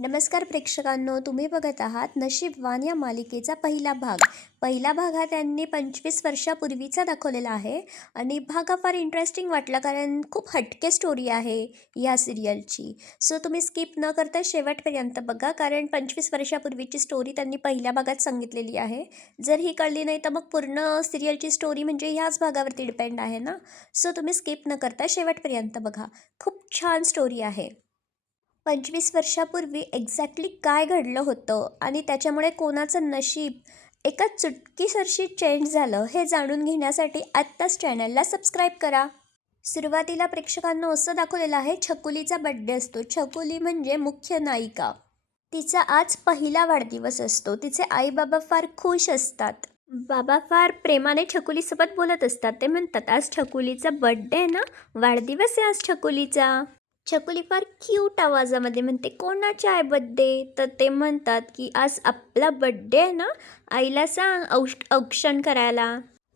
नमस्कार प्रेक्षकांनो तुम्ही बघत आहात नशीबवान या मालिकेचा पहिला भाग. पहिला भाग हा त्यांनी पंचवीस वर्षापूर्वीचा दाखवलेला आहे आणि भाग हा फार इंटरेस्टिंग वाटला कारण खूप हटके स्टोरी आहे या सिरियलची सो तुम्ही स्किप न करता शेवटपर्यंत बघा कारण पंचवीस वर्षापूर्वीची स्टोरी त्यांनी पहिल्या भागात सांगितलेली आहे. जर ही कळली नाही तर मग पूर्ण सिरियलची स्टोरी म्हणजे ह्याच भागावरती डिपेंड आहे ना? सो तुम्ही स्किप न करता शेवटपर्यंत बघा. खूप छान स्टोरी आहे. पंचवीस वर्षापूर्वी एक्झॅक्टली काय घडलं होतं आणि त्याच्यामुळे कोणाचं नशीब एका चुटकीसरशी चेंज झालं हे जाणून घेण्यासाठी आत्ताच चॅनलला सबस्क्राईब करा. सुरुवातीला प्रेक्षकांना असं दाखवलेलं आहे छकुलीचा बड्डे असतो. छकुली म्हणजे मुख्य नायिका. तिचा आज पहिला वाढदिवस असतो. तिचे आई बाबा फार खुश असतात. बाबा फार प्रेमाने छकुलीसोबत बोलत असतात. ते म्हणतात आज छकुलीचा बड्डे आहे ना? वाढदिवस आहे आज छकुलीचा. छकुली फार क्यूट आवाजामध्ये म्हणते कोणाच्या आहे बड्डे तर ते म्हणतात की आज आपला बड्डे आहे ना आईला सांग औष औक्षण करायला.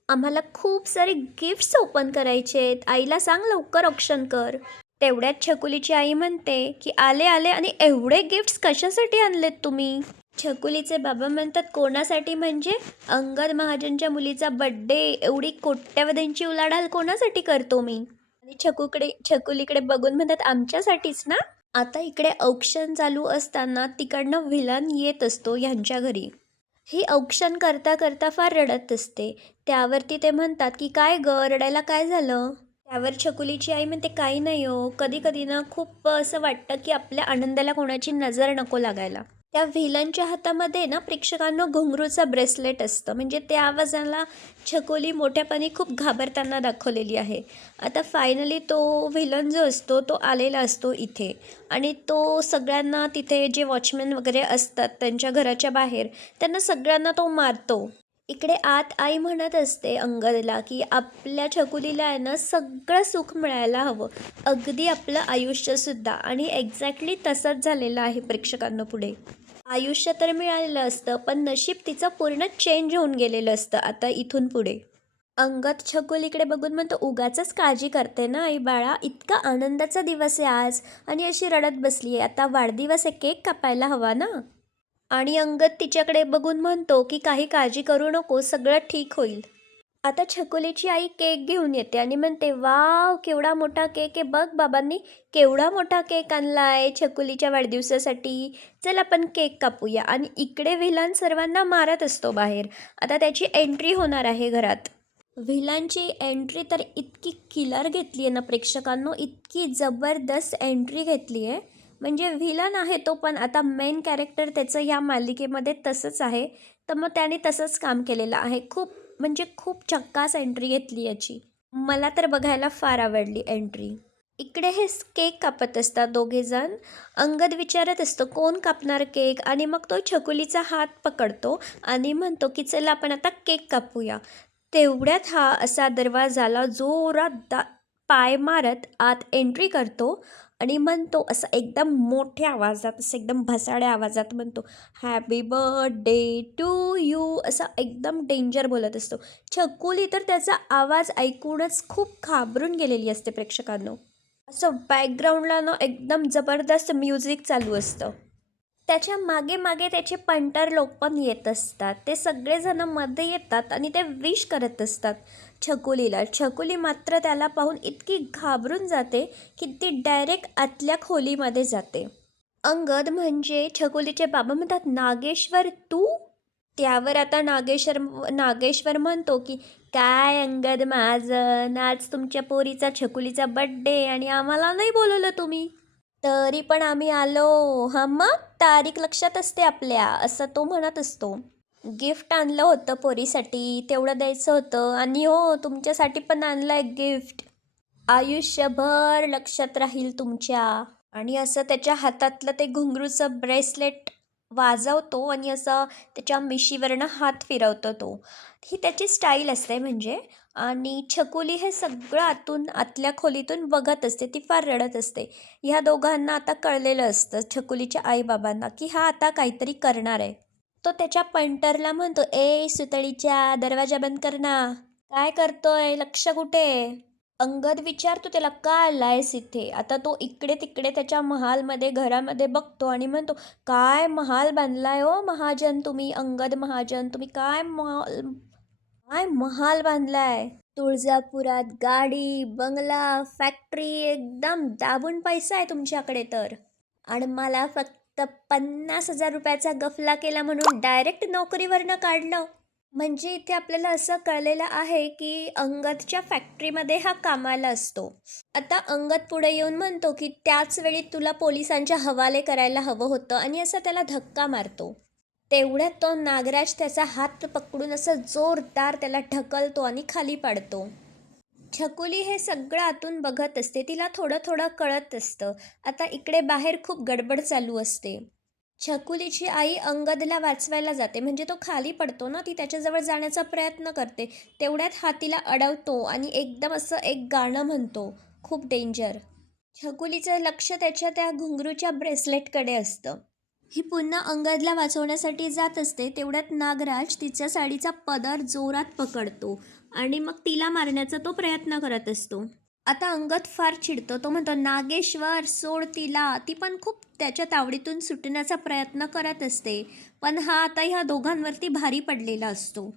आम्हाला खूप सारे गिफ्ट्स ओपन करायचे आहेत. आईला सांग लवकर औक्षण कर. तेवढ्यात छकुलीची आई म्हणते की आले आले आणि एवढे गिफ्ट्स कशासाठी आणलेत तुम्ही? छकुलीचे बाबा म्हणतात कोणासाठी म्हणजे? अंगद महाजनच्या मुलीचा बड्डे एवढी कोट्यावधींची उलाढाल कोणासाठी करतो मी? आणि छकूकडे छकुलीकडे बघून म्हणतात आमच्यासाठीच ना? आता इकडे औक्षण चालू असताना तिकडनं विलन येत असतो ह्यांच्या घरी. ही औक्षण करता करता फार रडत असते. त्यावरती ते म्हणतात की काय ग रडायला काय झालं? त्यावर छकुलीची आई म्हणते काही नाही हो. कधी कधी ना खूप असं वाटतं की आपल्या आनंदाला कोणाची नजर नको लागायला. त्या व्हिलनच्या हातामध्ये ना प्रेक्षकांना घुंगरूचा ब्रेसलेट असतं. म्हणजे त्या आवाजाला छकोली मोठ्यापणी खूप घाबरताना दाखवलेली आहे. आता फायनली तो व्हिलन जो असतो तो आलेला असतो इथे. आणि तो सगळ्यांना तिथे जे वॉचमॅन वगैरे असतात त्यांच्या घराच्या बाहेर त्यांना सगळ्यांना तो मारतो. इकडे आत आई म्हणत असते अंगदला की आपल्या छकुलीला आहे ना सगळं सुख मिळायला हवं. अगदी आपलं आयुष्यसुद्धा. आणि एक्झॅक्टली तसंच झालेलं आहे प्रेक्षकांना पुढे. आयुष्य तर मिळालेलं असतं पण नशीब तिचं पूर्ण चेंज होऊन गेलेलं असतं. आता इथून पुढे. अंगद इकडे बघून म्हणतो उगाच काळजी करते ना आई बाळा. इतका आनंदाचा दिवस आहे आज आणि अशी रडत बसली आहे आता वाढदिवस आहे केक कापायला हवा ना? आणि अंगत तिच्याकडे बघून म्हणतो की काही काळजी करू नको सगळं ठीक होईल. आता छकुलीची आई केक घेऊन येते आणि म्हणते वाव केवढा मोठा केक आहे. बघ बाबांनी केवढा मोठा केक आणला आहे छकुलीच्या वाढदिवसासाठी. चल आपण केक कापूया. आणि इकडे व्हिलन सर्वांना मारत असतो बाहेर. आता त्याची एंट्री होणार आहे घरात. व्हिलांची एंट्री तर इतकी किलर घेतली आहे ना प्रेक्षकांनो. इतकी जबरदस्त एंट्री घेतली आहे. म्हणजे व्हिलन आहे तो पण आता मेन कॅरेक्टर त्याचं ह्या मालिकेमध्ये तसंच आहे. तर मग त्याने तसंच काम केलेलं आहे. खूप म्हणजे खूप चक्कास एंट्री घेतली याची. मला तर बघायला फार आवडली एंट्री इकडे हे केक कापत असतात दोघेजण अंगद विचारत असतो कोण कापणार केक आणि मग तो छकुलीचा हात पकडतो आणि म्हणतो की चला आपण आता केक कापूया. तेवढ्यात हा असा दरवाजाला जोरात दा पाय मारत आत एंट्री करतो. आणि म्हणतो असं एकदम मोठ्या आवाजात असं एकदम भसाड्या आवाजात म्हणतो हॅपी बर्थडे टू यू असं एकदम डेंजर बोलत असतो. छकुली तर त्याचा आवाज ऐकूनच खूप घाबरून गेलेली असते प्रेक्षकांनो. असं बॅकग्राऊंडला ना एकदम जबरदस्त म्युझिक चालू असतं. त्याच्यामागे मागे त्याचे पंटर लोक पण येत असतात. ते सगळेजणमध्ये येतात आणि ते विश करत असतात. छकुलीला. छकुली मात्र त्याला पाहून इतकी घाबरून जाते की ती डायरेक्ट आतल्या खोलीमध्ये जाते. अंगद म्हणजे छकुलीचे बाबा म्हणतात नागेश्वर तू? त्यावर आता नागेश्वर नागेश्वर म्हणतो की काय अंगद माझं? आज तुमच्या पोरीचा छकुलीचा बड्डे आणि आम्हाला नाही बोलवलं तुम्ही. तरी पण आम्ही आलो. हां मग? तारीख लक्षात असते आपल्या असं तो म्हणत असतो. गिफ्ट आणलं होतं पोरीसाठी तेवढं द्यायचं होतं. आणि हो तुमच्यासाठी पण आणलं आहे गिफ्ट. आयुष्यभर लक्षात राहील तुमच्या. आणि असं त्याच्या हातातलं ते घुंगरूचं ब्रेसलेट वाजवतो आणि असं त्याच्या मिशीवरनं हात फिरवतो तो. ही त्याची स्टाईल असते म्हणजे. आणि छकुली हे सगळं आतून आतल्या खोलीतून बघत असते. ती फार रडत असते. ह्या दोघांना आता कळलेलं असतं छकुलीच्या आईबाबांना की हा आता काहीतरी करणार आहे. तो त्याच्या पंटरला म्हणतो ए सुतळीच्या दरवाजा बंद कर ना. काय करतोय? लक्ष कुठे? अंगद विचारतो त्याला का आलायस इथे? आता तो इकडे तिकडे त्याच्या महालमध्ये घरामध्ये बघतो आणि म्हणतो काय महाल बांधलाय हो महाजन तुम्ही? अंगद महाजन तुम्ही काय महाल काय महाल बांधलाय? तुळजापुरात गाडी बंगला फॅक्टरी एकदम दाबून पैसा आहे तुमच्याकडे तर. आणि मला फक्त तर पन्नास हजार रुपयाचा गफला केला म्हणून डायरेक्ट नोकरीवरनं काढलं. म्हणजे इथे आपल्याला असं कळलेलं आहे की अंगदच्या फॅक्टरीमध्ये हा कामाला असतो. आता अंगद पुढे येऊन म्हणतो की त्याच वेळी तुला पोलिसांच्या हवाले करायला हवं होतं आणि असं त्याला धक्का मारतो. तेवढ्यात तो नागराज त्याचा हात पकडून असं जोरदार त्याला ढकलतो आणि खाली पाडतो. छकुली हे सगळं आतून बघत असते. तिला थोडं थोडं कळत असतं. आता इकडे बाहेर खूप गडबड चालू असते. छकुलीची आई अंगदला वाचवायला जाते. म्हणजे तो खाली पडतो ना ती त्याच्याजवळ जाण्याचा प्रयत्न करते. तेवढ्यात हातीला अडवतो आणि एकदम असं एक गाणं म्हणतो. खूप डेंजर. छकुलीचं लक्ष त्याच्या त्या घुंगरूच्या ब्रेसलेटकडे असतं. ही पुन्हा अंगदला वाचवण्यासाठी जात असते. तेवढ्यात नागराज तिच्या साडीचा पदर जोरात पकडतो. आणि मग तिला मारण्याचा तो प्रयत्न करत असतो. आता अंगत फार चिडतो. तो म्हणतो नागेश्वर सोड तिला. ती पण खूप त्याच्या तावडीतून सुटण्याचा प्रयत्न करत असते. पण हा आता ह्या दोघांवरती भारी पडलेला असतो.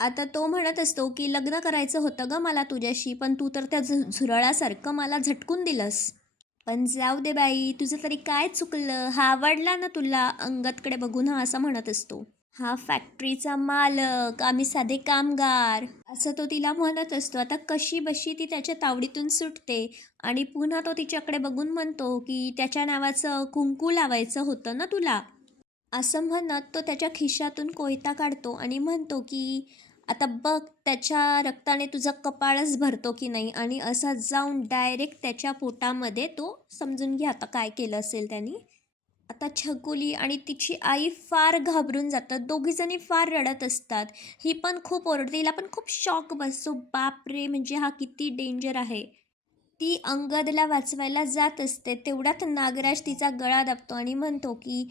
आता तो म्हणत असतो की लग्न करायचं होतं ग मला तुझ्याशी पण तू तर त्या झु झुरळासारखं मला झटकून दिलंस. पण जाऊ दे बाई तुझं तरी काय चुकलं? हा आवडला ना तुला? अंगतकडे बघून हा असं म्हणत असतो. हा फॅक्टरीचा मालक आम्ही साधे कामगार. असं तो तिला म्हणत असतो. आता कशी बशी ती त्याच्या तावडीतून सुटते आणि पुन्हा तो तिच्याकडे बघून म्हणतो की त्याच्या नावाचं कुंकू लावायचं होतं ना तुला? असं म्हणत तो त्याच्या खिशातून कोयता काढतो आणि म्हणतो की आता बघ त्याच्या रक्ताने तुझं कपाळच भरतो की नाही? आणि असा जाऊन डायरेक्ट त्याच्या पोटामध्ये तो समजून घ्या आता काय केलं असेल त्यांनी? आता छकुली आणि तिची आई फार घाबरून जातात. दोघीजणी फार रडत असतात. ही पण खूप ओरडते. हिला पण खूप शॉक बसतो. बाप रे म्हणजे हा किती डेंजर आहे. ती अंगदला वाचवायला जात असते. तेवढ्यात नागराज तिचा गळा दाबतो आणि म्हणतो की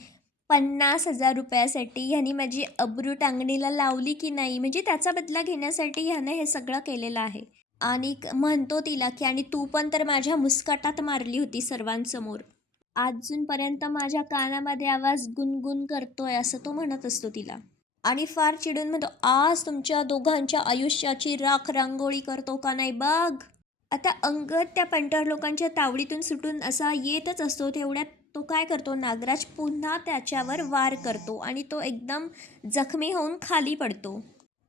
पन्नास हजार रुपयासाठी ह्यानी माझी अब्रू टांगणीला लावली की नाही? म्हणजे त्याचा बदला घेण्यासाठी ह्यानं हे सगळं केलेलं आहे. आणि म्हणतो तिला की आणि तू पण तर माझ्या मुस्काटात मारली होती सर्वांसमोर. अजूनपर्यंत माझ्या कानामध्ये आवाज गुणगुण करतोय असं तो म्हणत असतो तिला. आणि फार चिडून म्हणतो आज तुमच्या दोघांच्या आयुष्याची राख रांगोळी करतो का नाही बघ आता अंगद त्या पंटर लोकांच्या तावडीतून सुटून असा येतच असतो तेवढ्यात तो काय करतो नागराज पुन्हा त्याच्यावर वार करतो आणि तो एकदम जखमी होऊन खाली पडतो.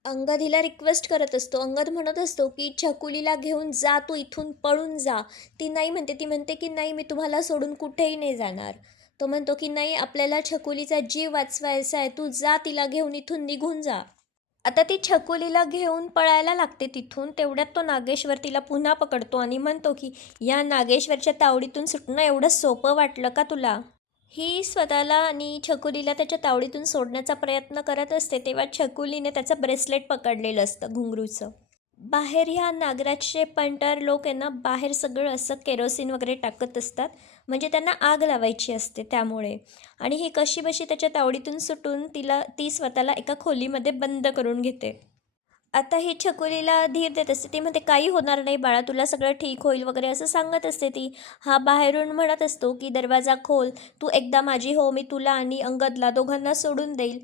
अंगदीला हिला रिक्वेस्ट करत असतो. अंगद म्हणत असतो की छकुलीला घेऊन जा तू इथून पळून जा. ती नाही म्हणते. ती म्हणते की नाही मी तुम्हाला सोडून कुठेही नाही जाणार. तो म्हणतो की नाही आपल्याला छकुलीचा जीव वाचवायचा आहे. तू जा तिला घेऊन इथून निघून जा. आता ती छकुलीला घेऊन पळायला लागते तिथून. तेवढ्यात तो नागेश्वर तिला पुन्हा पकडतो आणि म्हणतो की या नागेश्वरच्या तावडीतून सुटणं एवढं सोपं वाटलं का तुला? ही स्वतःला आणि छकुलीला त्याच्या तावडीतून सोडण्याचा प्रयत्न करत असते तेव्हा छकुलीने त्याचं ब्रेसलेट पकडलेलं असतं घुंगरूचं. बाहेर ह्या नागराजचे पंटर लोक आहे ना बाहेर सगळं असं केरोसिन वगैरे टाकत असतात. म्हणजे त्यांना आग लावायची असते त्यामुळे. आणि ही कशी बशी त्याच्या तावडीतून सुटून तिला ती स्वतःला एका खोलीमध्ये बंद करून घेते. आता ही छकुलीला धीर देत असते. ती म्हणते काही होणार नाही बाळा तुला सगळं ठीक होईल वगैरे असं सांगत असते ती. हा बाहेरून म्हणत असतो की दरवाजा खोल तू एकदा माझी हो मी तुला आणि अंगदला दोघांना सोडून देईल.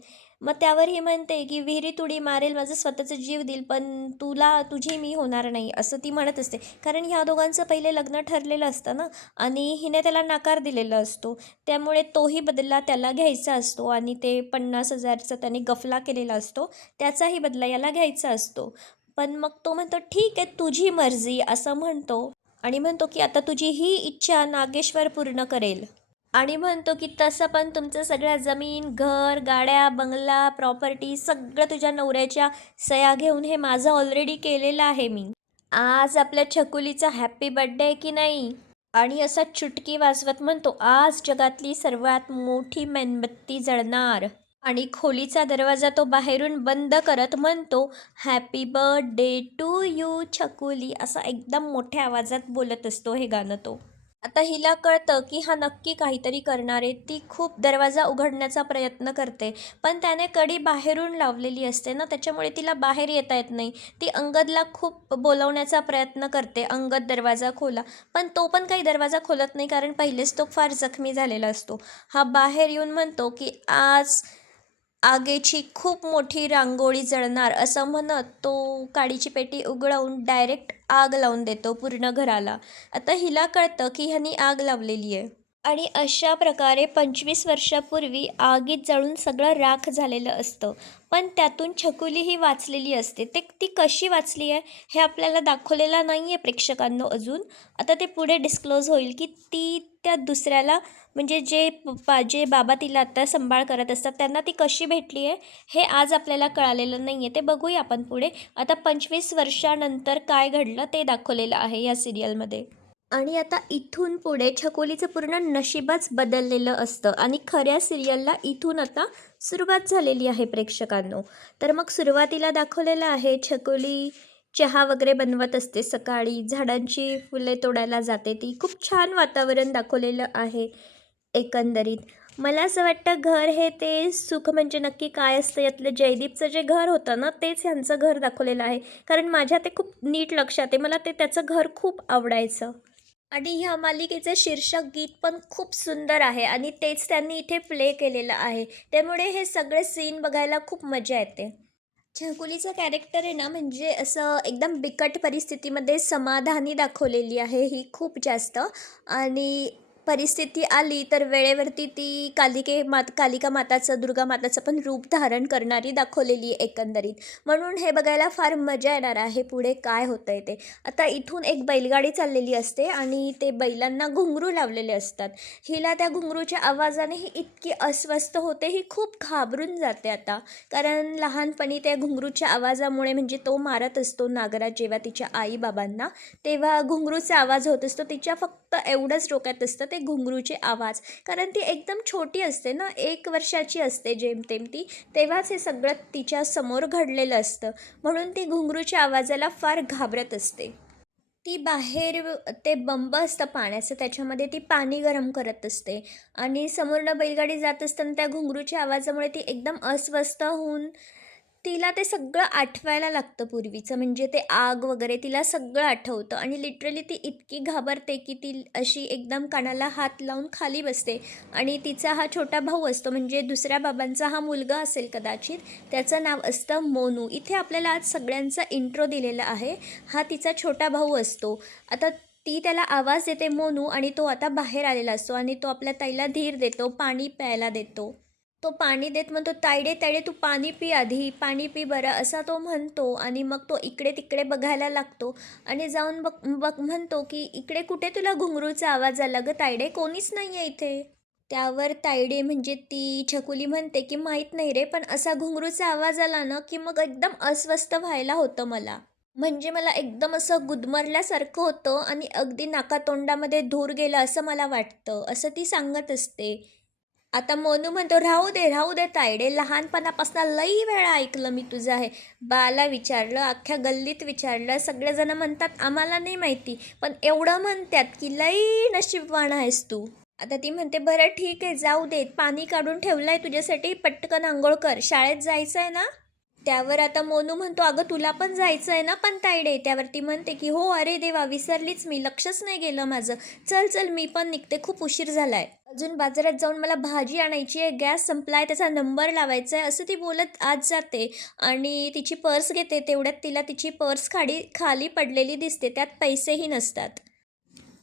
मग त्यावर ही म्हणते की विहिरीत उडी मारेल माझं स्वतःचा जीव देईल पण तुला तुझी मी होणार नाही असं ती म्हणत असते. कारण ह्या दोघांचं पहिले लग्न ठरलेलं असतं ना आणि हिने त्याला नकार दिलेला असतो. त्यामुळे तोही बदला त्याला घ्यायचा असतो आणि ते पन्नास हजारचा त्याने गफला केलेला असतो त्याचाही बदला याला घ्यायचा असतो. पण मग तो म्हणतो ठीक आहे तुझी मर्जी असं म्हणतो. आणि म्हणतो की आता तुझी ही इच्छा नागेश्वर पूर्ण करेल. आणि म्हणतो की तसं पण तुमचं सगळ्या जमीन घर गाड्या बंगला प्रॉपर्टी सगळं तुझ्या नवऱ्याच्या सया घेऊन हे माझं ऑलरेडी केलेलं आहे मी. आज आपल्या छकुलीचा हॅपी बड्डे आहे की नाही? आणि असा चुटकी वाजवत म्हणतो आज जगातली सर्वात मोठी मेणबत्ती जळणार. आणि खोलीचा दरवाजा तो बाहेरून बंद करत म्हणतो हॅपी बर्थडे टू यू छकुली. असा एकदम मोठ्या आवाजात बोलत असतो हे गाणं तो. आता हिला कळतं की हा नक्की काहीतरी करणार आहे. ती खूप दरवाजा उघडण्याचा प्रयत्न करते. पण त्याने कडी बाहेरून लावलेली असते ना त्याच्यामुळे तिला बाहेर येता येत नाही. ती अंगदला खूप बोलवण्याचा प्रयत्न करते अंगद दरवाजा खोला. पण तो पण काही दरवाजा खोलत नाही कारण पहिलेच तो फार जखमी झालेला असतो. हा बाहेर येऊन म्हणतो की आज आगेची खूप मोठी रांगोळी जळणार असं म्हणत तो काडीची पेटी उघडवून डायरेक्ट आग लावून देतो पूर्ण घराला. आता हिला कळतं की ह्यानी आग लावलेली आहे. आणि अशा प्रकारे पंचवीस वर्षापूर्वी आगीत जळून सगळं राख झालेलं असतं. पण त्यातून छकुली ही वाचलेली असते. ते ती कशी वाचली आहे हे आपल्याला दाखवलेलं नाही आहे प्रेक्षकांनो अजून. आता ते पुढे डिस्क्लोज होईल की ती त्या दुसऱ्याला म्हणजे जे पप्पा जे बाबा तिला आता सांभाळ करत असतात त्यांना ती कशी भेटली आहे हे आज आपल्याला कळालेलं नाही आहे ते बघूया आपण पुढे. आता पंचवीस वर्षानंतर काय घडलं ते दाखवलेलं आहे या सिरियलमध्ये आणि आता इथून पुढे छकोलीचं पूर्ण नशीबच बदललेलं असतं. आणि खऱ्या सिरियलला इथून आता सुरुवात झालेली आहे प्रेक्षकांनो. तर मग सुरुवातीला दाखवलेलं आहे छकोली चहा वगैरे बनवत असते सकाळी. झाडांची फुले तोडायला जाते. ती खूप छान वातावरण दाखवलेलं आहे एकंदरीत. मला असं वाटतं घर हे ते सुख म्हणजे नक्की काय असतं? यातलं जयदीपचं जे घर होतं ना तेच ह्यांचं घर दाखवलेलं आहे. कारण माझ्या ते खूप नीट लक्षात आहे. मला ते त्याचं घर खूप आवडायचं. आणि ह्या मालिकेचं शीर्षक गीत पण खूप सुंदर आहे आणि तेच त्यांनी इथे प्ले केलेलं आहे. त्यामुळे हे सगळे सीन बघायला खूप मजा येते. छकुलीचं कॅरेक्टर आहे ना म्हणजे असं एकदम बिकट परिस्थितीमध्ये समाधानी दाखवलेली आहे ही खूप जास्त. आणि परिस्थिती आली तर वेळेवरती ती कालिके मात कालिका माताचं दुर्गा माताचं पण रूप धारण करणारी दाखवलेली आहे एकंदरीत. म्हणून हे बघायला फार मजा येणार आहे पुढे काय होतं आहे ते. आता इथून एक बैलगाडी चाललेली असते आणि ते बैलांना घुंगरू लावलेले असतात. हिला त्या घुंगरूच्या आवाजाने ही इतकी अस्वस्थ होते ही खूप घाबरून जाते आता. कारण लहानपणी त्या घुंगरूच्या आवाजामुळे म्हणजे तो मारत असतो नागराज जेव्हा तिच्या आईबाबांना तेव्हा घुंगरूचा आवाज होत असतो तिच्या फक्त एवढंच डोक्यात असतं ते घुंगरूचे आवाज. कारण ती एकदम छोटी असते ना एक वर्षाची असते जेमतेम ती तेव्हाच हे सगळं तिच्या समोर घडलेलं असतं. म्हणून ती घुंगरूच्या आवाजाला फार घाबरत असते. ती बाहेर ते बंब असतं पाण्याचं त्याच्यामध्ये ती पाणी गरम करत असते. आणि समोरनं बैलगाडी जात असताना त्या घुंगरूच्या आवाजामुळे ती एकदम अस्वस्थ होऊन तिला ते सगळं आठवायला लागतं पूर्वीचं. म्हणजे ते आग वगैरे तिला सगळं आठवतं. आणि लिटरली ती इतकी घाबरते की ती अशी एकदम कानाला हात लावून खाली बसते. आणि तिचा हा छोटा भाऊ असतो. म्हणजे दुसऱ्या बाबांचा हा मुलगा असेल कदाचित त्याचं नाव असतं मोनू. इथे आपल्याला आज सगळ्यांचा इंट्रो दिलेला आहे. हा तिचा छोटा भाऊ असतो. आता ती त्याला आवाज देते मोनू आणि तो आता बाहेर आलेला असतो. आणि तो आपल्या ताईला धीर देतो पाणी प्यायला देतो. तो पाणी देत म्हणतो तायडे तायडे तू पाणी पी आधी पाणी पी बरं असा तो म्हणतो आणि मग तो इकडे तिकडे बघायला लागतो आणि जाऊन बघ बघ म्हणतो की इकडे कुठे तुला घुंगरूचा आवाज आला गं? तायडे कोणीच नाही आहे इथे. त्यावर तायडे म्हणजे ती छकुली म्हणते की माहीत नाही रे पण असा घुंगरूचा आवाज आला ना की मग एकदम अस्वस्थ व्हायला होतं मला. म्हणजे मला एकदम असं गुदमरल्यासारखं होतं आणि अगदी नाकातोंडामध्ये धूर गेलं असं मला वाटतं असं ती सांगत असते. आता मोनू म्हणतो राहू दे राहू दे तायडे लहानपणापासून लई वेळा ऐकलं मी तुझं आहे. बाला विचारलं अख्ख्या गल्लीत विचारलं. सगळेजण म्हणतात आम्हाला नाही माहिती पण एवढं म्हणतात की लई नशीबवान आहेस तू. आता ती म्हणते बरं ठीक आहे जाऊ देत पाणी काढून ठेवलं आहे तुझ्यासाठी पटकन आंघोळ कर. शाळेत जायचं आहे ना? त्यावर आता मोनू म्हणतो अगं तुला पण जायचं आहे ना पण त्यावर त्यावरती म्हणते की हो अरे देवा विसरलीच मी लक्षच नाही गेलं माझं. चल चल मी पण निघते खूप उशीर झालाय. अजून बाजारात जाऊन मला भाजी आणायची आहे गॅस संपलाय त्याचा नंबर लावायचा आहे असं ती बोलत आज जाते आणि तिची पर्स घेते तेवढ्यात तिला तिची पर्स खाडी खाली पडलेली दिसते त्यात पैसेही नसतात.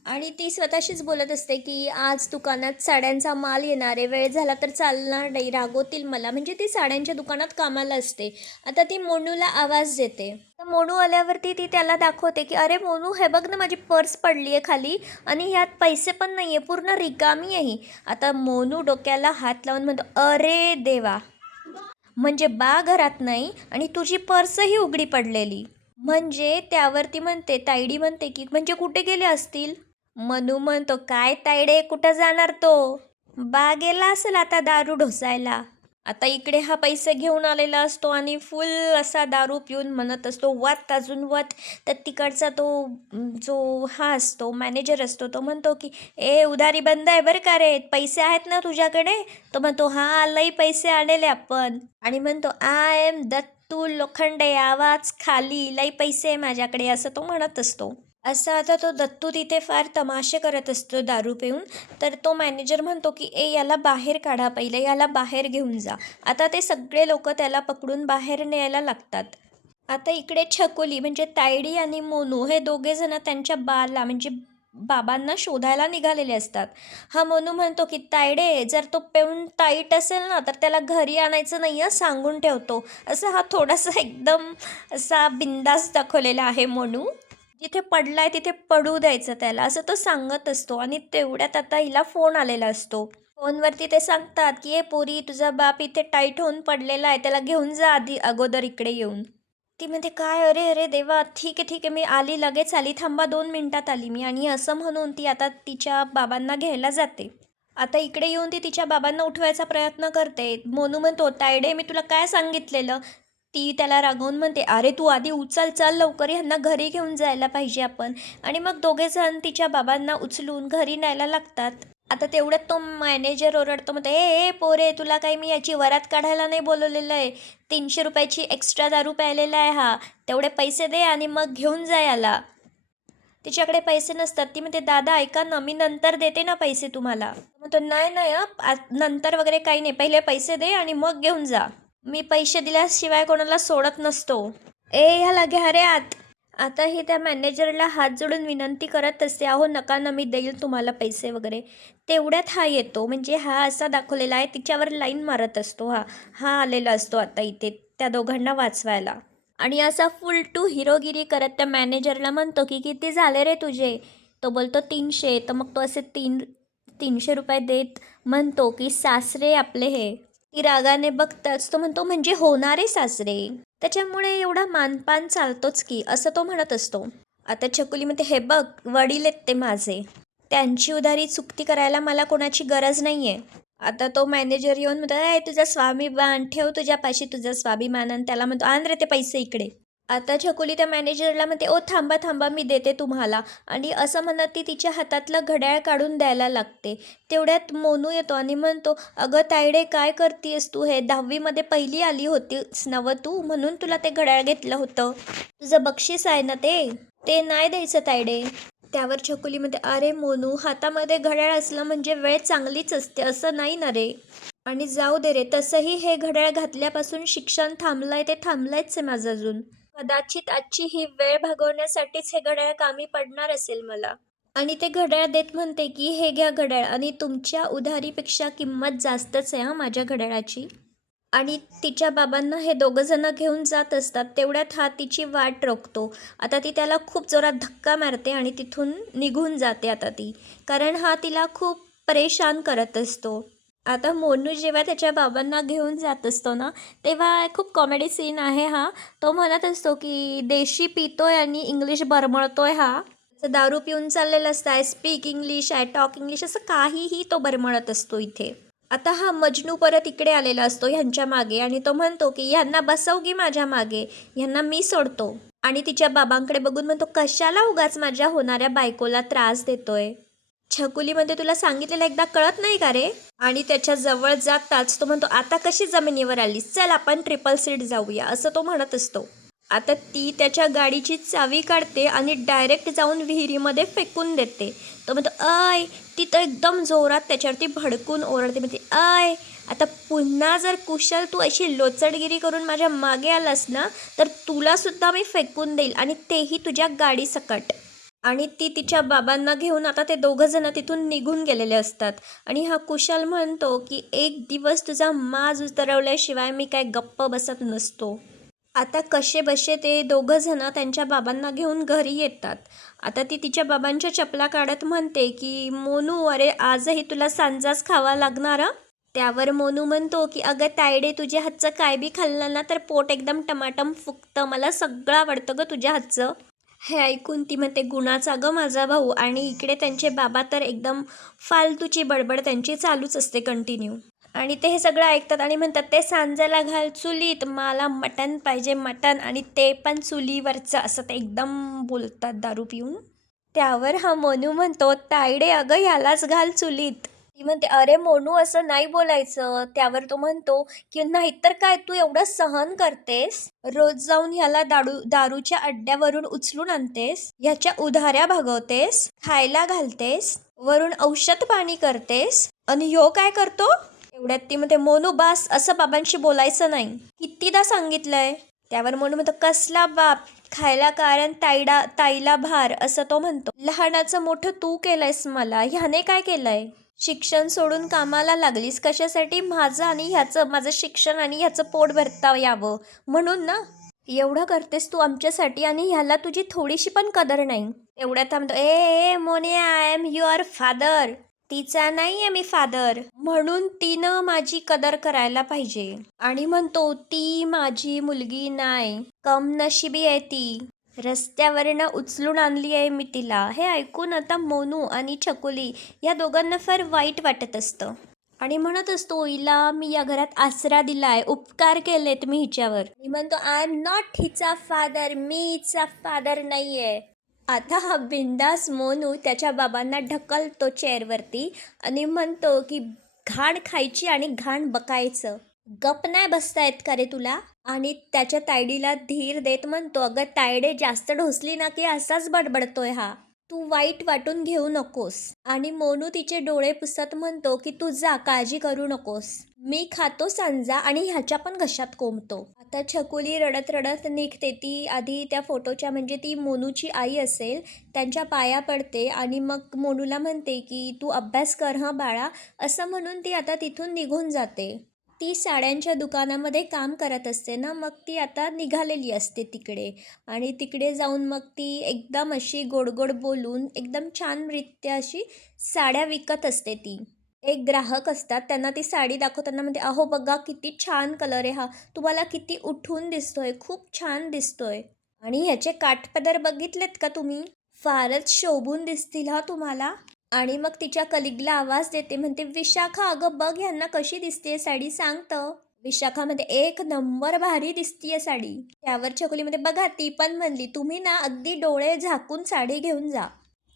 आणि ती स्वतःशीच बोलत असते की आज दुकानात साड्यांचा माल येणार आहे वेळ झाला तर चालणार नाही रागवतील मला. म्हणजे ती साड्यांच्या दुकानात कामाला असते. आता ती मोनूला आवाज देते. तर मोनू आल्यावरती ती त्याला दाखवते की अरे मोनू हे बघ ना माझी पर्स पडली आहे खाली आणि ह्यात पैसे पण नाही आहे पूर्ण रिकामी आहे. आता मोनू डोक्याला हात लावून म्हणतो अरे देवा. म्हणजे बा घरात नाही आणि तुझी पर्सही उघडी पडलेली. म्हणजे त्यावरती म्हणते तायडी म्हणते की म्हणजे कुठे गेले असतील? मनू म्हणतो काय तायडे कुठं जाणार तो? बा गेला असेल आता दारू ढोसायला. आता इकडे हा पैसे घेऊन आलेला असतो आणि फुल असा दारू पिऊन म्हणत असतो वत अजून वत. तर तिकडचा तो जो हा असतो मॅनेजर असतो तो म्हणतो की ए उधारी बंद आहे बरं का रे पैसे आहेत ना तुझ्याकडे? तो म्हणतो हा लई पैसे आणले आपण. आणि म्हणतो आय एम दत्तू लोखंडे आवाज खाली लई पैसे आहे माझ्याकडे असं तो म्हणत असतो. असं आता तो दत्तू तिथे फार तमाशे करत असतो दारू पिऊन. तर तो मॅनेजर म्हणतो की ए याला बाहेर काढा पहिले याला बाहेर घेऊन जा. आता ते सगळे लोक त्याला पकडून बाहेर न्यायला लागतात. आता इकडे छकोली म्हणजे तायडी आणि मोनू हे दोघेजणं त्यांच्या बाला म्हणजे बाबांना शोधायला निघालेले असतात. हा मोनू म्हणतो की तायडे जर तो पेऊन टाईट असेल ना तर त्याला घरी आणायचं नाही आहे सांगून ठेवतो. असं हा थोडासा एकदम असा बिंदास दाखवलेला आहे मोनू. जिथे पडलाय तिथे पडू द्यायचं त्याला असं तो सांगत असतो. आणि तेवढ्यात आता हिला फोन आलेला असतो. फोनवरती ते सांगतात की हे पोरी तुझा बाप इथे टाईट होऊन पडलेला आहे त्याला घेऊन जा आधी अगोदर इकडे येऊन. ती म्हणते काय? अरे अरे देवा ठीक आहे ठीक आहे मी आली लगेच आली थांबा दोन मिनटात आली मी. आणि असं म्हणून ती आता तिच्या बाबांना घ्यायला जाते. आता इकडे येऊन ती तिच्या बाबांना उठवायचा प्रयत्न करते. मोनू म्हणतो तायडे मी तुला काय सांगितलेलं? ती त्याला रागवून म्हणते अरे तू आधी उचल चल लवकर ह्यांना घरी घेऊन जायला पाहिजे आपण. आणि मग दोघे जण तिच्या बाबांना उचलून घरी न्यायला लागतात. आता तेवढ्यात तो मॅनेजर ओरडतो म्हणतो ए ए पोरे तुला काही मी याची वरात काढायला नाही बोलवलेलं आहे. तीनशे रुपयाची एक्स्ट्रा दारू प्यायलेला आहे हा. तेवढे पैसे दे आणि मग घेऊन जा याला. तिच्याकडे पैसे नसतात. ती म्हणते दादा ऐका ना मी नंतर देते ना पैसे तुम्हाला. म्हणतो नाही नाही नंतर वगैरे काही नाही. पहिले पैसे दे आणि मग घेऊन जा. मी पैसे दिल्याशिवाय कोणाला सोडत नसतो. ए ह्याला घ्या रे आत आताही त्या मॅनेजरला हात जोडून विनंती करत असते अहो नका ना मी देईल तुम्हाला पैसे वगैरे. तेवढ्यात हा येतो म्हणजे हा असा दाखवलेला आहे तिच्यावर लाईन मारत असतो हा. हा आलेला असतो आता इथे त्या दोघांना वाचवायला. आणि असा फुल टू हिरोगिरी करत त्या मॅनेजरला म्हणतो की किती झाले रे तुझे? तो बोलतो तीनशे. तर मग तो असे तीन तीनशे रुपये देत म्हणतो की सासरे आपले हे. ती रागाने बघताच तो म्हणतो म्हणजे होणारे सासरे. त्याच्यामुळे एवढा मानपान चालतोच की असं तो म्हणत असतो. आता छकुलीमध्ये हे बघ वडील आहेत ते माझे. त्यांची उधारी चुकती करायला मला कोणाची गरज नाही आहे आता तो मॅनेजर येऊन म्हणतो ए तुझा स्वाभिमान ठेव तुझ्यापाशी तुझा स्वाभिमान आणि त्याला म्हणतो आण रे ते पैसे इकडे. आता छकुली त्या मॅनेजरला म्हणते ओ थांबा थांबा मी देते तुम्हाला. आणि असं म्हणत ती तिच्या हातातलं घड्याळ काढून द्यायला लागते. तेवढ्यात मोनू येतो आणि म्हणतो अगं तायडे काय करतीयस तू? हे दहावीमध्ये पहिली आली होतीस नवं तू? म्हणून तुला ते घड्याळ घेतलं होतं. तुझं बक्षीस आहे ना ते? ते नाही द्यायचं तायडे त्यावर छकुली म्हणते अरे मोनू हातामध्ये घड्याळ असलं म्हणजे वेळ चांगलीच असते असं नाही ना रे? आणि जाऊ दे रे तसंही हे घड्याळ घातल्यापासून शिक्षण थांबलंय ते थांबलंयच आहे माझं अजून. कदाचित आजची ही वेळ भागवण्यासाठीच हे घड्याळ कामी पडणार असेल मला. आणि ते घड्याळ देत म्हणते की हे घ्या घड्याळ आणि तुमच्या उधारीपेक्षा किंमत जास्तच आहे हां माझ्या घड्याळाची आणि तिच्या बाबांना हे दोघं जण घेऊन जात असतात. तेवढ्यात हा तिची वाट रोखतो. आता ती त्याला खूप जोरात धक्का मारते आणि तिथून निघून जाते आता ती. कारण हा तिला खूप परेशान करत असतो. आता मोनू जेव्हा त्याच्या बाबांना घेऊन जात असतो ना तेव्हा खूप कॉमेडी सीन आहे हा. तो म्हणत असतो की देशी पितोय आणि इंग्लिश बरमळतोय हा. दारू पिऊन चाललेलं असतं. I speak English I talk English असं काहीही तो बरमळत असतो इथे. आता हा मजनू परत इकडे आलेला असतो ह्यांच्या मागे आणि तो म्हणतो की ह्यांना बसवगी माझ्या मागे. ह्यांना मी सोडतो. आणि तिच्या बाबांकडे बघून म्हणतो कशाला उगाच माझ्या होणाऱ्या बायकोला त्रास देतोय? छकुलीमध्ये तुला सांगितलेलं एकदा कळत नाही का रे? आणि त्याच्याजवळ जाताच तो म्हणतो आता कशी जमिनीवर आलीस चल आपण ट्रिपल सीट जाऊया असं तो म्हणत असतो. आता ती त्याच्या गाडीची चावी काढते आणि डायरेक्ट जाऊन विहिरीमध्ये फेकून देते. तो म्हणतो अय ती तर एकदम जोरात त्याच्यावरती भडकून ओरडते म्हणते अय आता पुन्हा जर कुशल तू अशी लोचडगिरी करून माझ्या मागे आलास ना तर तुलासुद्धा मी फेकून देईल आणि तेही तुझ्या गाडी सकट. आणि ती तिच्या बाबांना घेऊन आता ते दोघं जण तिथून निघून गेलेले असतात. आणि हा कुशल म्हणतो की एक दिवस तुझा माज उतरवल्याशिवाय मी काय गप्प बसत नसतो. आता कसे बसे ते दोघं जण त्यांच्या बाबांना घेऊन घरी येतात. आता ती तिच्या बाबांच्या चपला काढत म्हणते की मोनू अरे आजही तुला सांजाच खावा लागणार? त्यावर मोनू म्हणतो की अगं तायडे तुझ्या हातचं काय बी खाल्लं ना तर पोट एकदम टमाटम फुगतं मला सगळं आवडतं ग तुझ्या हातचं. हे ऐकून ती म्हणते गुणाचा ग माझा भाऊ आणि इकडे त्यांचे बाबा तर एकदम फालतूची बडबड त्यांची चालूच असते कंटिन्यू आणि ते हे सगळं ऐकतात आणि म्हणतात ते सांजाला घाल चुलीत मला मटण पाहिजे मटण आणि ते पण चुलीवरचं. असं ते एकदम बोलतात दारू पिऊन. त्यावर हा मनू म्हणतो तायडे अगं यालाच घाल चुलीत. ती म्हणते अरे मोनू असं नाही बोलायचं. त्यावर तो म्हणतो की नाहीतर काय तू एवढं सहन करतेस? रोज जाऊन ह्याला दारू दारूच्या अड्ड्यावरून उचलून आणतेस? ह्याच्या उधाऱ्या भागवतेस? खायला घालतेस? वरून औषध पाणी करतेस? आणि ह्यो काय करतो? एवढ्यात ती म्हणते मोनू बास असं बाबांशी बोलायचं नाही. कितीदा सांगितलंय? त्यावर मोनू म्हणतो कसला बाप? खायला कारण ताईडा ताईला भार असं तो म्हणतो. लहानाचं मोठं तू केलंयस मला. ह्याने काय केलंय? शिक्षण सोडून कामाला लागलीस कशासाठी माझं आणि ह्याचं माझं शिक्षण आणि ह्याचं पोट भरता यावं? म्हणून ना? एवढं करतेस तू आमच्यासाठी आणि ह्याला तुझी थोडीशी पण कदर नाही. एवढ्या थांबतो ए ए मोने आय एम युअर फादर तिचा नाही आहे मी फादर म्हणून तिनं माझी कदर करायला पाहिजे. आणि म्हणतो ती माझी मुलगी नाही. कम नशिबी आहे ती. रस्त्यावरनं उचलून आणली आहे मी तिला. हे ऐकून आता मोनू आणि छकुली या दोघांना फार वाईट वाटत असतं. आणि म्हणत असतो हिला मी या घरात आसरा दिलाय. उपकार केलेत मी हिच्यावर. म्हणतो आय एम नॉट हिचा फादर मी हिचा फादर नाही आहे आता हा बिंदास मोनू त्याच्या बाबांना ढकलतो चेअरवरती आणि म्हणतो की घाण खायची आणि घाण बकायचं. गप नाही बसतायत का रे तुला? आणि त्याच्या तायडीला धीर देत म्हणतो अगं तायडे जास्त ढोसली ना की असाच बडबडतोय हा. तू वाईट वाटून घेऊ नकोस. आणि मोनू तिचे डोळे पुसत म्हणतो की तू जा काळजी करू नकोस. मी खातो सांजा आणि ह्याच्या पण घशात कोंबतो आता छकुली रडत रडत निघते. ती आधी त्या फोटोच्या म्हणजे ती मोनूची आई असेल त्यांच्या पाया पडते आणि मग मोनूला म्हणते की तू अभ्यास कर हं बाळा. असं म्हणून ती आता तिथून निघून जाते. ती साड्यांच्या दुकानामध्ये काम करत असते ना मग ती आता निघालेली असते तिकडे. आणि तिकडे जाऊन मग ती एकदम अशी गोड गोड बोलून एकदम छानरित्या अशी साड्या विकत असते ती. एक ग्राहक असतात त्यांना ती साडी दाखवताना म्हणते अहो बघा किती छान कलर आहे हा. तुम्हाला किती उठून दिसतोय खूप छान दिसतोय. आणि ह्याचे काठपदर बघितलेत का तुम्ही? फारच शोभून दिसतील हा तुम्हाला. आणि मग तिच्या कलिगला आवाज देते म्हणते विशाखा अगं बघ ह्यांना कशी दिसते साडी सांगतं. विशाखामध्ये एक नंबर भारी दिसतीये साडी. त्यावर छकुलीमध्ये बघा ती पण म्हणली तुम्ही ना अगदी डोळे झाकून साडी घेऊन जा.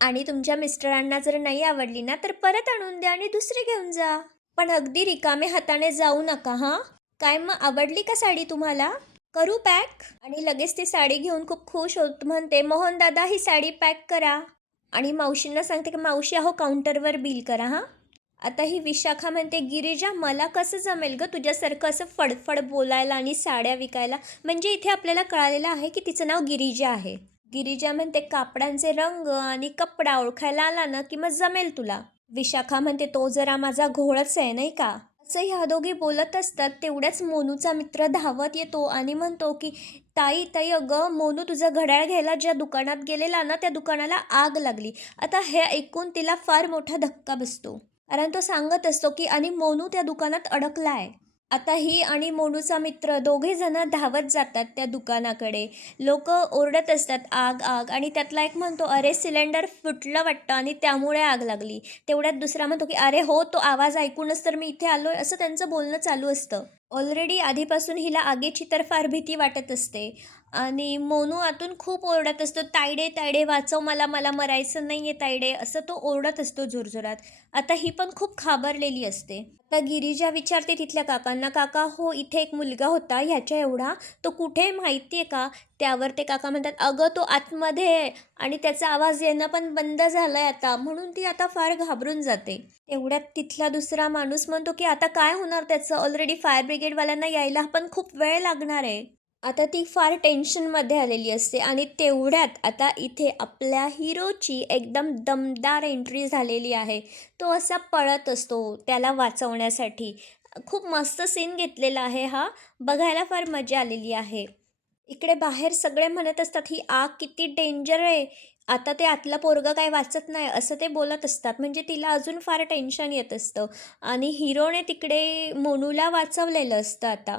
आणि तुमच्या मिस्टरांना जर नाही आवडली ना तर परत आणून द्या आणि दुसरी घेऊन जा. पण अगदी रिकामे हाताने जाऊ नका हां? काय मग आवडली का साडी तुम्हाला? करू पॅक. आणि लगेच ती साडी घेऊन खूप खुश होत म्हणते मोहन दादा ही साडी पॅक करा. आणि मावशींना सांगते की मावशी अहो काउंटरवर बिल करा हां. आता ही विशाखा म्हणते गिरिजा मला कसं जमेल गं तुझ्यासारखं असं फडफड बोलायला आणि साड्या विकायला? म्हणजे इथे आपल्याला कळालेलं आहे की तिचं नाव गिरिजा आहे. गिरिजा म्हणते कापडांचे रंग आणि कपडा ओळखायला आला ना की मग जमेल तुला. विशाखा म्हणते तो जरा माझा घोळच आहे नाही का? असं ह्या दोघी बोलत असतात तेवढ्याच मोनूचा मित्र धावत येतो आणि म्हणतो की ताई ताई अगं मोनू तुझं घड्याळ घ्यायला ज्या दुकानात गेलेला ना त्या दुकानाला आग लागली. आता हे ऐकून तिला फार मोठा धक्का बसतो. कारण तो सांगत असतो की आणि मोनू त्या दुकानात अडकला आहे आता ही आणि मोनूचा मित्र दोघेजणं धावत जातात त्या दुकानाकडे. लोक ओरडत असतात आग आग. आणि त्यातला एक म्हणतो अरे सिलेंडर फुटलं वाटतं आणि त्यामुळे आग लागली. तेवढ्यात दुसरा म्हणतो की अरे हो तो आवाज ऐकूनच तर मी इथे आलोय. असं त्यांचं बोलणं चालू असतं. ऑलरेडी आधीपासून हिला आगीची तर फार भीती वाटत असते. आणि मोनू आतून खूप ओरडत असतो तायडे तायडे वाचव मला मला मरायचं नाही आहे तायडे असं तो ओरडत असतो जोरजोरात. आता ही पण खूप खाबरलेली असते. आता गिरिजा विचारते तिथल्या काकांना काका हो इथे एक मुलगा होता ह्याच्या एवढा तो कुठे माहिती आहे का? त्यावर ते काका म्हणतात अगं तो आतमध्ये आहे आणि त्याचा आवाज येणं पण बंद झाला आहे आता म्हणून ती आता फार घाबरून जाते. एवढ्यात तिथला दुसरा माणूस म्हणतो की आता काय होणार त्याचं? ऑलरेडी फायर ब्रिगेडवाल्यांना यायला पण खूप वेळ लागणार आहे. आता ती फार टेन्शनमध्ये आलेली असते आणि तेवढ्यात आता इथे आपल्या हिरोची एकदम दमदार एंट्री झालेली आहे. तो असा पळत असतो त्याला वाचवण्यासाठी. खूप मस्त सीन घेतलेला आहे हा. बघायला फार मजा आलेली आहे. इकडे बाहेर सगळे म्हणत असतात ही आग किती डेंजर आहे. आता ते आतलं पोरगं काय वाचत नाही असं ते बोलत असतात. म्हणजे तिला अजून फार टेन्शन येत असतं. आणि हिरोने तिकडे मोनूला वाचवलेलं असतं आता.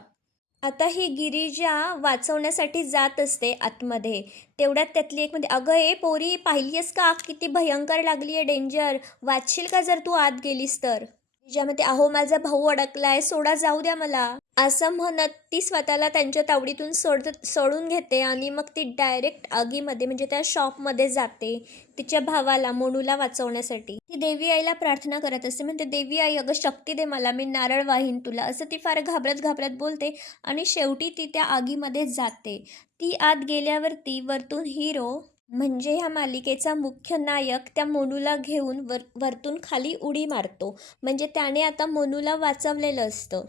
आता ही गिरिजा वाचवण्यासाठी जात असते आतमध्ये तेवढ्यात त्यातली एक म्हणजे अगं ए पोरी पाहिली आहेस का? आग किती भयंकर लागली आहे डेंजर. वाचशील का जर तू आत गेलीस तर? ज्यामध्ये अहो माझा भाऊ अडकलाय सोडा जाऊ द्या मला. असं म्हणत ती स्वतःला त्यांच्या तावडीतून सोड सोडून घेते आणि मग ती डायरेक्ट आगीमध्ये म्हणजे त्या शॉपमध्ये जाते तिच्या भावाला मोनूला वाचवण्यासाठी. देवी आईला प्रार्थना करत असते. म्हणते देवी आई अगं शक्ती दे मला मी नारळ वाहीन तुला. असं ती फार घाबरत घाबरत बोलते आणि शेवटी ती त्या आगीमध्ये जाते. ती आत गेल्यावरती वरतून हिरो म्हणजे ह्या मालिकेचा मुख्य नायक त्या मोनूला घेऊन वर वरतून खाली उडी मारतो. म्हणजे त्याने आता मोनूला वाचवलेलं असतं.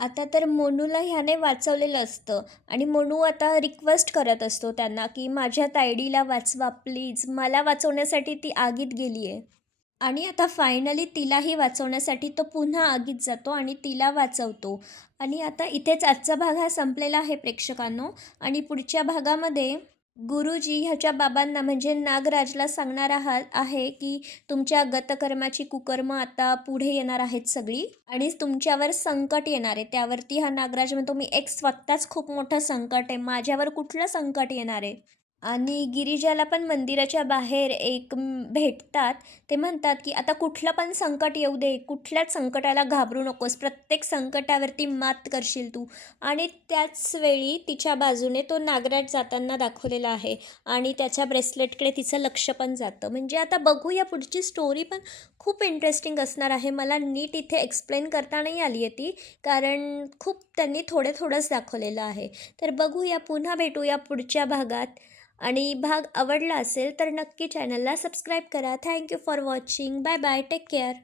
आता तर मोनूला ह्याने वाचवलेलं असतं. आणि मोनू आता रिक्वेस्ट करत असतो त्यांना की माझ्या तायडीला वाचवा प्लीज मला वाचवण्यासाठी ती आगीत गेली आहे आणि आता फायनली तिलाही वाचवण्यासाठी तो पुन्हा आगीत जातो आणि तिला वाचवतो. आणि आता इथेच आजचा भाग हा संपलेला आहे प्रेक्षकांनो. आणि पुढच्या भागामध्ये गुरुजी ह्याच्या बाबांना म्हणजे नागराजला सांगणार आहात आहे की तुमच्या गतकर्माची कुकर्म आता पुढे येणार आहेत सगळी आणि तुमच्यावर संकट येणार आहे. त्यावरती हा नागराज म्हणतो मी एक स्वतःच खूप मोठं संकट आहे. माझ्यावर कुठलं संकट येणार आहे? आणि गिरिजाला पण मंदिराच्या बाहेर एक भेटतात. ते म्हणतात की आता कुठलं पण संकट येऊ दे. कुठल्याच संकटाला घाबरू नकोस. प्रत्येक संकटावरती मात करशील तू. आणि त्याच वेळी तिच्या बाजूने तो नागराज जाताना दाखवलेला आहे. आणि त्याच्या ब्रेसलेटकडे तिचं लक्ष पण जातं. म्हणजे आता बघूया पुढची स्टोरी पण खूप इंटरेस्टिंग असणार आहे. मला नीट इथे एक्सप्लेन करता नाही आली आहे ती. कारण खूप त्यांनी थोडं थोडंच दाखवलेलं आहे. तर बघूया पुन्हा भेटूया पुढच्या भागात. आणि भाग आवडला असेल तर नक्की चॅनलला सबस्क्राईब करा. Thank you for watching bye bye take care